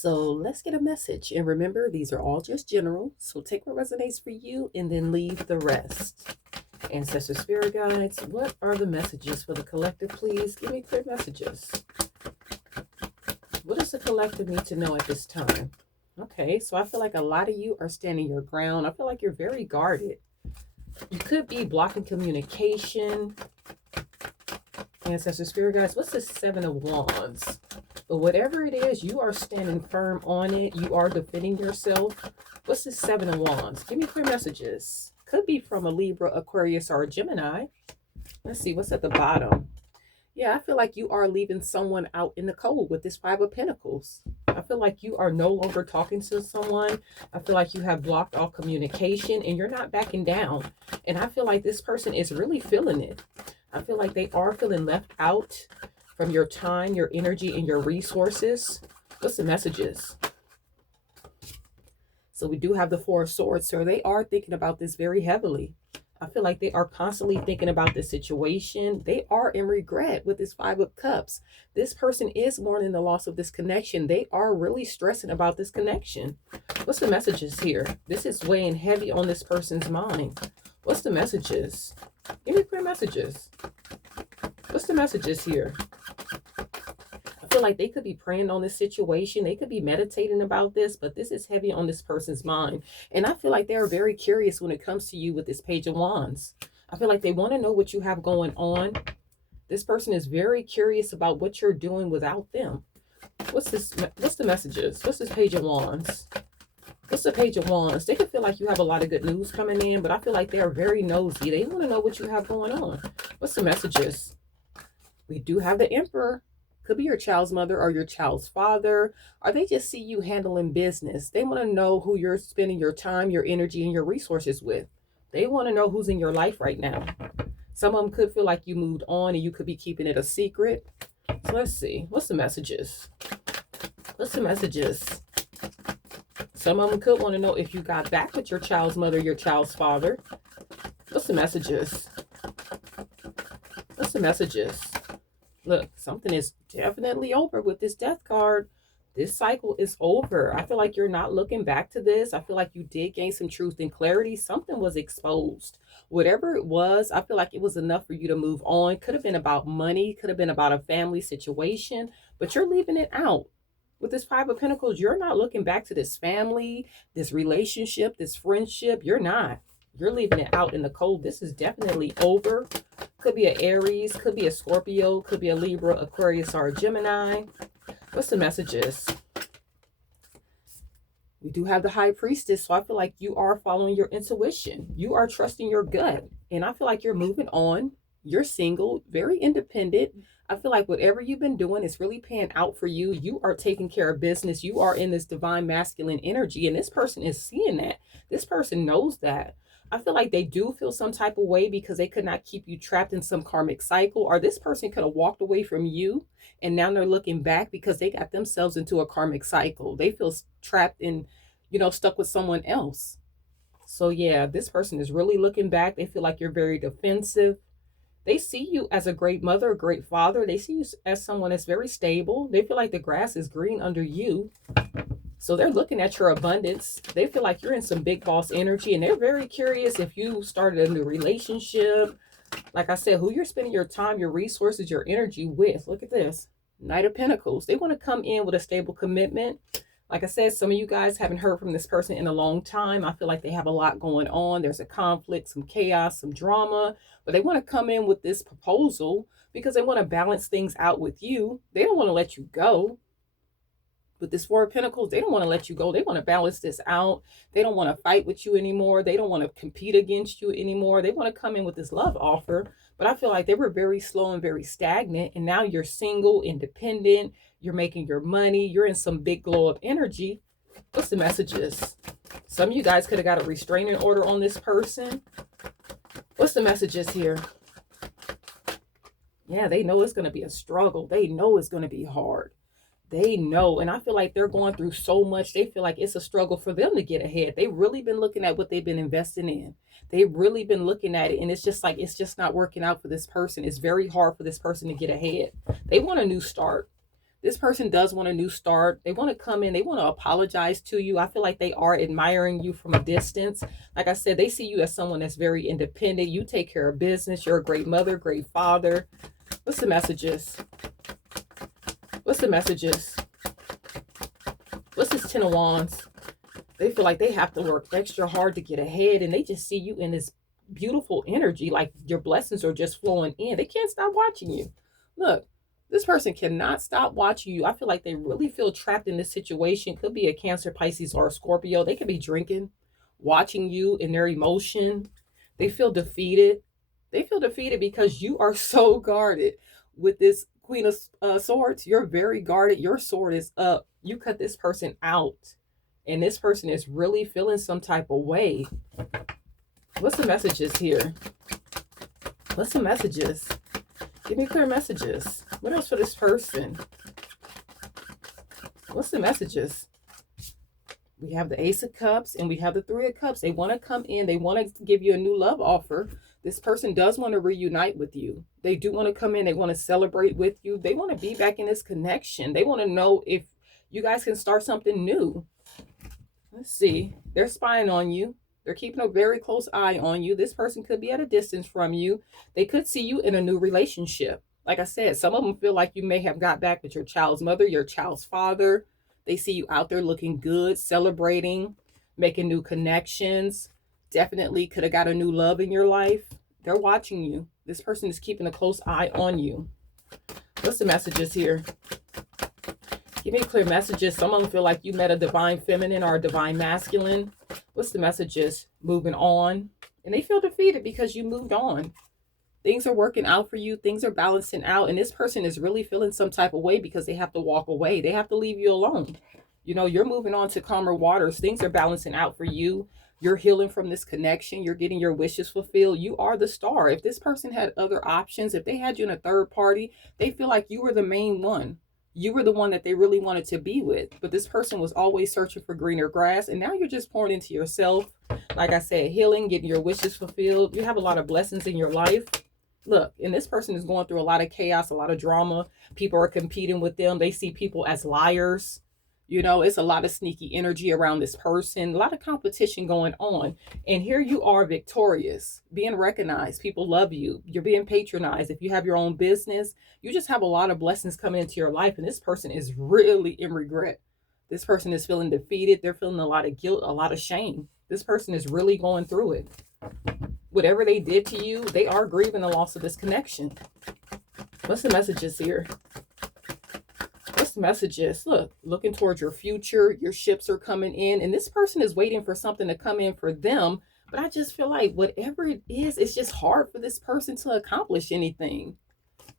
So let's get a message. And remember, these are all just general. So take what resonates for you and then leave the rest. Ancestor spirit guides, what are the messages for the collective? Please give me clear messages. What does the collective need to know at this time? Okay, so I feel like a lot of you are standing your ground. I feel like you're very guarded. You could be blocking communication. Ancestor spirit guides, what's the Seven of Wands? But whatever it is, you are standing firm on it. You are defending yourself. What's the Seven of Wands? Give me clear messages. Could be from a Libra, Aquarius, or a Gemini. Let's see, what's at the bottom? Yeah, I feel like you are leaving someone out in the cold with this Five of Pentacles. I feel like you are no longer talking to someone. I feel like you have blocked all communication and you're not backing down. And I feel like this person is really feeling it. I feel like they are feeling left out from your time, your energy, and your resources. What's the messages? So we do have the Four of Swords. So they are thinking about this very heavily. I feel like they are constantly thinking about this situation. They are in regret with this Five of Cups. This person is mourning the loss of this connection. They are really stressing about this connection. What's the messages here? This is weighing heavy on this person's mind. What's the messages? Give me clear messages. What's the messages here? I feel like they could be praying on this situation. They could be meditating about this, but this is heavy on this person's mind. And I feel like they're very curious when it comes to you with this Page of Wands. I feel like they want to know what you have going on. This person is very curious about what you're doing without them. What's this? What's the messages? What's this Page of Wands? What's the Page of Wands? They could feel like you have a lot of good news coming in, but I feel like they're very nosy. They want to know what you have going on. What's the messages? We do have the Emperor. Could be your child's mother or your child's father, or they just see you handling business. They want to know who you're spending your time, your energy, and your resources with. They want to know who's in your life right now. Some of them could feel like you moved on and you could be keeping it a secret. So let's see. What's the messages? What's the messages? Some of them could want to know if you got back with your child's mother, your child's father. What's the messages? What's the messages? Look, something is definitely over with this Death card. This cycle is over. I feel like you're not looking back to this. I feel like you did gain some truth and clarity. Something was exposed. Whatever it was, I feel like it was enough for you to move on. Could have been about money. Could have been about a family situation. But you're leaving it out. With this Five of Pentacles, you're not looking back to this family, this relationship, this friendship. You're not. You're leaving it out in the cold. This is definitely over. Could be an Aries, could be a Scorpio, could be a Libra, Aquarius, or a Gemini. What's the messages? We do have the High Priestess, so I feel like you are following your intuition. You are trusting your gut, and I feel like you're moving on. You're single, very independent. I feel like whatever you've been doing is really paying out for you. You are taking care of business. You are in this divine masculine energy, and this person is seeing that. This person knows that. I feel like they do feel some type of way because they could not keep you trapped in some karmic cycle, or this person could have walked away from you and now they're looking back because they got themselves into a karmic cycle. They feel trapped and, stuck with someone else. So yeah, this person is really looking back. They feel like you're very defensive. They see you as a great mother, a great father. They see you as someone that's very stable. They feel like the grass is green under you. So they're looking at your abundance. They feel like you're in some big boss energy, and they're very curious if you started a new relationship. Like I said, who you're spending your time, your resources, your energy with. Look at this. Knight of Pentacles. They want to come in with a stable commitment. Like I said, some of you guys haven't heard from this person in a long time. I feel like they have a lot going on. There's a conflict, some chaos, some drama. But they want to come in with this proposal because they want to balance things out with you. They don't want to let you go. With this Four of Pentacles, they don't want to let you go. They want to balance this out. They don't want to fight with you anymore. They don't want to compete against you anymore. They want to come in with this love offer. But I feel like they were very slow and very stagnant. And now you're single, independent. You're making your money. You're in some big glow of energy. What's the messages? Some of you guys could have got a restraining order on this person. What's the messages here? Yeah, they know it's going to be a struggle. They know it's going to be hard. They know, and I feel like they're going through so much. They feel like it's a struggle for them to get ahead. They've really been looking at what they've been investing in. They've really been looking at it, and it's just like, it's just not working out for this person. It's very hard for this person to get ahead. They want a new start. This person does want a new start. They want to come in. They want to apologize to you. I feel like they are admiring you from a distance. Like I said, they see you as someone that's very independent. You take care of business. You're a great mother, great father. What's the messages? What's the messages? What's this Ten of Wands? They feel like they have to work extra hard to get ahead, and they just see you in this beautiful energy, like your blessings are just flowing in. They can't stop watching you. Look, this person cannot stop watching you. I feel like they really feel trapped in this situation. Could be a Cancer, Pisces, or a Scorpio. They could be drinking, watching you in their emotion. They feel defeated. They feel defeated because you are so guarded with this Queen of Swords. You're very guarded. Your sword is up. You cut this person out, and this person is really feeling some type of way. What's the messages here? What's the messages? Give me clear messages. What else for this person? What's the messages? We have the Ace of Cups and we have the Three of Cups. They want to come in. They want to give you a new love offer. This person does want to reunite with you. They do want to come in. They want to celebrate with you. They want to be back in this connection. They want to know if you guys can start something new. Let's see. They're spying on you. They're keeping a very close eye on you. This person could be at a distance from you. They could see you in a new relationship. Like I said, some of them feel like you may have got back with your child's mother, your child's father. They see you out there looking good, celebrating, making new connections. Definitely could have got a new love in your life. They're watching you. This person is keeping a close eye on you. What's the messages here? Give me clear messages. Some of them feel like you met a divine feminine or a divine masculine. What's the messages? Moving on. And they feel defeated because you moved on. Things are working out for you. Things are balancing out. And this person is really feeling some type of way because they have to walk away. They have to leave you alone. You know, you're moving on to calmer waters. Things are balancing out for you. You're healing from this connection. You're getting your wishes fulfilled. You are the star. If this person had other options, if they had you in a third party, they feel like you were the main one. You were the one that they really wanted to be with. But this person was always searching for greener grass. And now you're just pouring into yourself. Like I said, healing, getting your wishes fulfilled. You have a lot of blessings in your life. Look, and this person is going through a lot of chaos, a lot of drama. People are competing with them. They see people as liars. You know, it's a lot of sneaky energy around this person, a lot of competition going on. And here you are victorious, being recognized. People love you. You're being patronized. If you have your own business, you just have a lot of blessings coming into your life. And this person is really in regret. This person is feeling defeated. They're feeling a lot of guilt, a lot of shame. This person is really going through it. Whatever they did to you, they are grieving the loss of this connection. What's the messages here? What's the messages? Look, looking towards your future. Your ships are coming in. And this person is waiting for something to come in for them. But I just feel like whatever it is, it's just hard for this person to accomplish anything.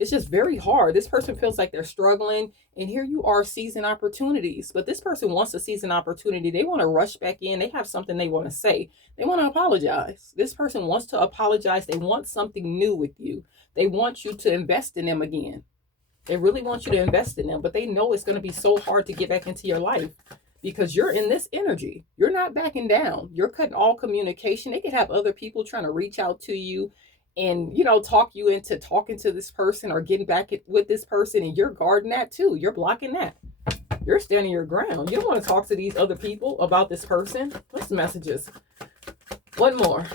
It's just very hard. This person feels like they're struggling. And here you are seizing opportunities. But this person wants to seize an opportunity. They want to rush back in. They have something they want to say. They want to apologize. This person wants to apologize. They want something new with you. They want you to invest in them again. They really want you to invest in them. But they know it's going to be so hard to get back into your life. Because you're in this energy. You're not backing down. You're cutting all communication. They could have other people trying to reach out to you and, you know, talk you into talking to this person or getting back with this person. And you're guarding that too. You're blocking that. You're standing your ground. You don't want to talk to these other people about this person. What's the messages? One more.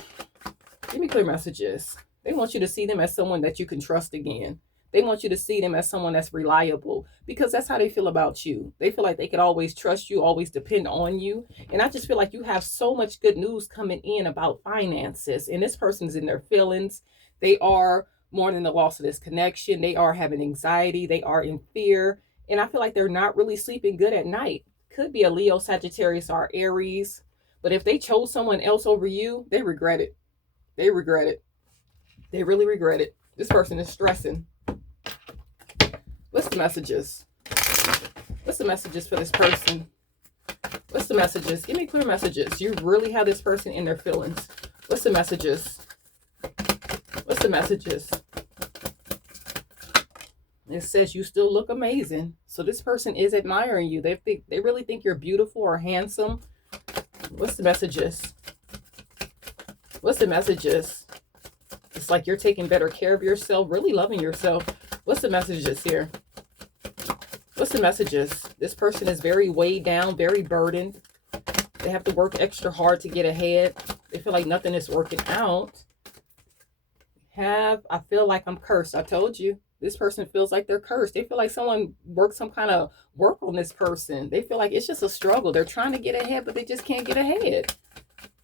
Give me clear messages. They want you to see them as someone that you can trust again. They want you to see them as someone that's reliable because that's how they feel about you. They feel like they can always trust you, always depend on you. And I just feel like you have so much good news coming in about finances. And this person's in their feelings. They are mourning the loss of this connection. They are having anxiety. They are in fear. And I feel like they're not really sleeping good at night. Could be a Leo, Sagittarius, or Aries. But if they chose someone else over you, they regret it. They regret it. They really regret it. This person is stressing. What's the messages? What's the messages for this person? What's the messages? Give me clear messages. You really have this person in their feelings. What's the messages? What's the messages? It says you still look amazing. So this person is admiring you. They really think you're beautiful or handsome. What's the messages? What's the messages? It's like you're taking better care of yourself, really loving yourself. What's the messages here? What's the messages? This person is very weighed down, very burdened. They have to work extra hard to get ahead. They feel like nothing is working out. I feel like I'm cursed. I told you. This person feels like they're cursed. They feel like someone worked some kind of work on this person. They feel like it's just a struggle. They're trying to get ahead, but they just can't get ahead.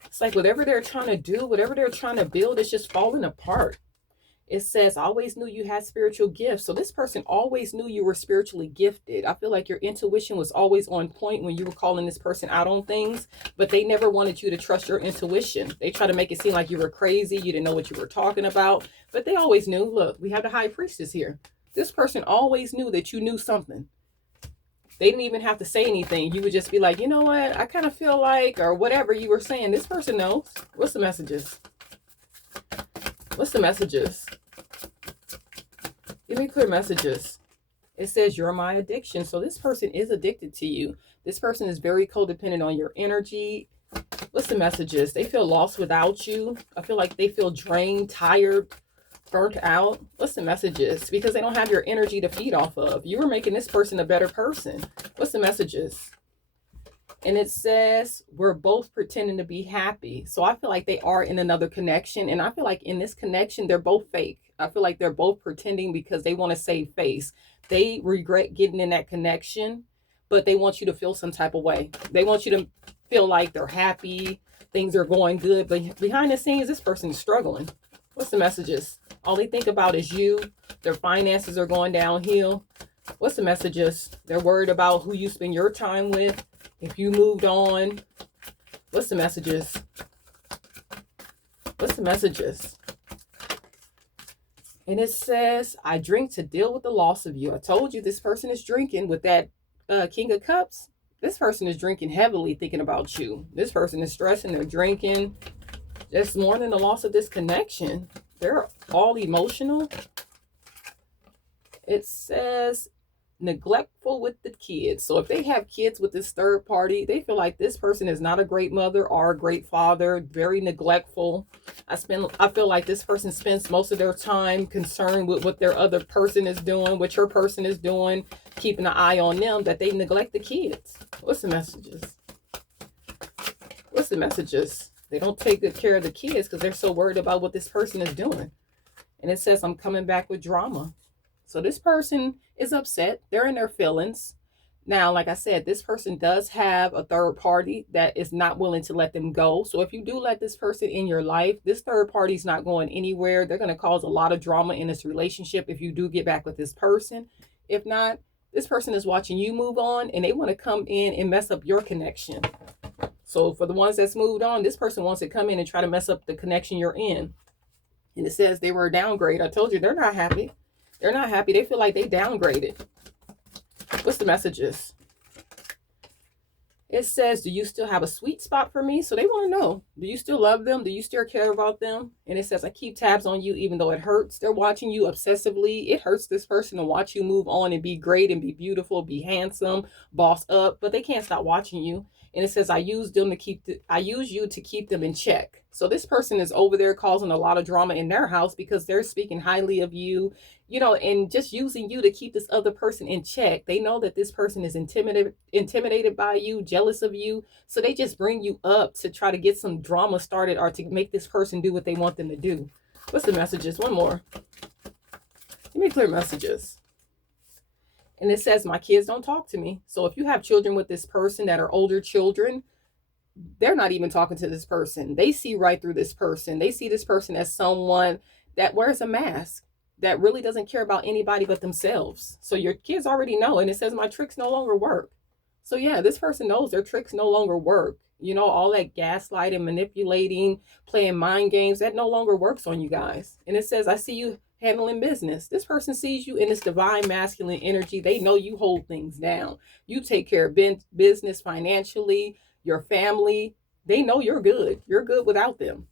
It's like whatever they're trying to do, whatever they're trying to build, it's just falling apart. It says, I always knew you had spiritual gifts. So this person always knew you were spiritually gifted. I feel like your intuition was always on point when you were calling this person out on things, but they never wanted you to trust your intuition. They try to make it seem like you were crazy. You didn't know what you were talking about, but they always knew. Look, we have the high priestess here. This person always knew that you knew something. They didn't even have to say anything. You would just be like, you know what? I kind of feel like, or whatever you were saying. This person knows. What's the messages? What's the messages? Give me clear messages. It says you're my addiction. So this person is addicted to you. This person is very codependent on your energy. What's the messages? They feel lost without you. I feel like they feel drained, tired, burnt out. What's the messages? Because they don't have your energy to feed off of. You were making this person a better person. What's the messages? And it says, we're both pretending to be happy. So I feel like they are in another connection. And I feel like in this connection, they're both fake. I feel like they're both pretending because they want to save face. They regret getting in that connection, but they want you to feel some type of way. They want you to feel like they're happy, things are going good. But behind the scenes, this person is struggling. What's the messages? All they think about is you. Their finances are going downhill. What's the messages? They're worried about who you spend your time with. If you moved on. What's the messages? What's the messages? And it says, I drink to deal with the loss of you. I told you this person is drinking with that King of Cups. This person is drinking heavily thinking about you. This person is stressing. They're drinking. Just mourning the loss of this connection. They're all emotional. It says, neglectful with the kids. So if they have kids with this third party, they feel like this person is not a great mother or a great father, very neglectful. I feel like this person spends most of their time concerned with what their other person is doing, what your person is doing, keeping an eye on them, that they neglect the kids. What's the messages? What's the messages? They don't take good care of the kids because they're so worried about what this person is doing. And it says, I'm coming back with drama. So this person is upset. They're in their feelings. Now, like I said, this person does have a third party that is not willing to let them go. So if you do let this person in your life, this third party is not going anywhere. They're going to cause a lot of drama in this relationship if you do get back with this person. If not, this person is watching you move on and they want to come in and mess up your connection. So for the ones that's moved on, this person wants to come in and try to mess up the connection you're in. And it says they were a downgrade. I told you they're not happy. They're not happy. They feel like they downgraded. What's the messages? It says, do you still have a sweet spot for me? So they want to know, do you still love them? Do you still care about them? And it says, I keep tabs on you even though it hurts. They're watching you obsessively. It hurts this person to watch you move on and be great and be beautiful, be handsome, boss up, but they can't stop watching you. And it says, I use you to keep them in check. So this person is over there causing a lot of drama in their house because they're speaking highly of you, and just using you to keep this other person in check. They know that this person is intimidated by you, jealous of you. So they just bring you up to try to get some drama started or to make this person do what they want them to do. What's the messages? One more. Give me clear messages. And it says, my kids don't talk to me. So if you have children with this person that are older children, they're not even talking to this person. They see right through this person. They see this person as someone that wears a mask, that really doesn't care about anybody but themselves. So your kids already know. And it says, my tricks no longer work. So yeah, this person knows their tricks no longer work. All that gaslighting, manipulating, playing mind games, that no longer works on you guys. And it says, I see you handling business. This person sees you in this divine masculine energy. They know you hold things down. You take care of business financially, your family. They know you're good. You're good without them.